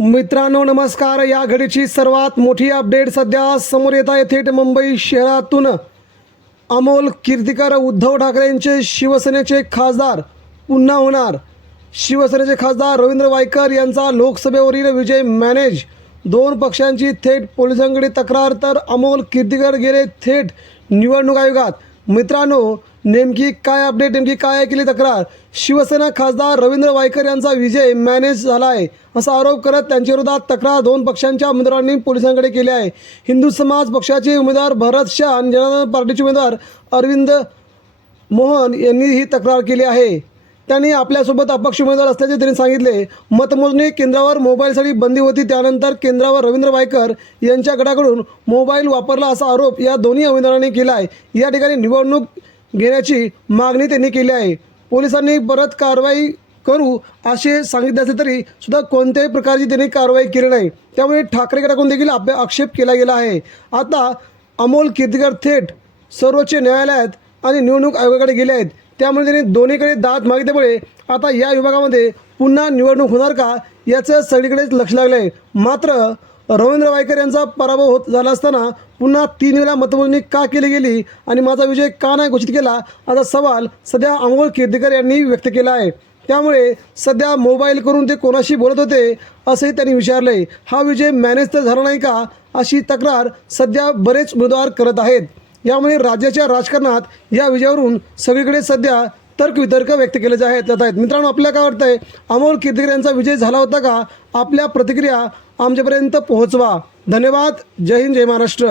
मित्रांनो नमस्कार. या घडीची सर्वात मोठी अपडेट सध्या समोर येत आहे. थेट मुंबई शहरातून अमोल कीर्तिकर उद्धव ठाकरेंचे शिवसेनेचे खासदार पुन्हा होणार. शिवसेनेचे खासदार रवींद्र वायकर यांचा लोकसभेवरील विजय मॅनेज दोन पक्षांची थेट पोलिसांकडे तक्रार तर अमोल कीर्तिकर गेले थेट निवडणूक आयोगात. मित्रांनो नेमकी काय अपडेट नेमकी काय केली तक्रार? शिवसेना खासदार रवींद्र वायकर यांचा विजय मॅनेज झाला आहे असा आरोप करत त्यांच्याविरोधात तक्रार दोन पक्षांच्या उमेदवारांनी पोलिसांकडे केली आहे. हिंदू समाज पक्षाचे उमेदवार भरत शाह आणि जनता पार्टीचे उमेदवार अरविंद मोहन यांनी ही तक्रार केली आहे. त्यांनी आपल्यासोबत अपक्ष उमेदवार असल्याचे त्यांनी सांगितले. मतमोजणी केंद्रावर मोबाईलसाठी बंदी होती त्यानंतर केंद्रावर रवींद्र वायकर यांच्या गटाकडून मोबाईल वापरला असा आरोप या दोन्ही उमेदवारांनी केला आहे या ठिकाणी निवडणूक घेण्याची मागणी त्यांनी केली आहे. पोलिसांनी परत कारवाई करू असे सांगितले असले तरी सुद्धा कोणत्याही प्रकारची त्यांनी कारवाई केली नाही. त्यामुळे ठाकरे देखील आप आक्षेप केला गेला आहे. आता अमोल कीर्तिकर थेट सर्वोच्च न्यायालयात आणि निवडणूक आयोगाकडे गेले आहेत. त्यामुळे त्यांनी दोन्हीकडे दाद मागितल्यामुळे आता या विभागामध्ये पुन्हा निवडणूक होणार का याचं सगळीकडेच लक्ष लागलं आहे मात्र रवींद्र वायकर यांचा पराभव होत झाला असताना पुन्हा तीन वेळा मतमोजणी का केली गेली आणि माझा विजय का नाही घोषित केला? असा सवाल सध्या अमोल कीर्तिकर यांनी व्यक्त केला आहे. त्यामुळे सध्या मोबाईल करून ते कोणाशी बोलत होते असंही त्यांनी विचारले हा विजय मॅनेज तर झाला नाही का? अशी तक्रार सध्या बरेच उमेदवार करत आहेत. यामुळे राज्याच्या राजकारणात या विजयावरून सगळीकडे सध्या तर्कवितर्क व्यक्त केले जात जात आहेत. मित्रांनो आपल्याला काय वाटतंय? अमोल कीर्तिकर यांचा विजय झाला होता का? आपल्या प्रतिक्रिया आमच्यापर्यंत पोहोचवा. धन्यवाद. जय हिंद जय महाराष्ट्र.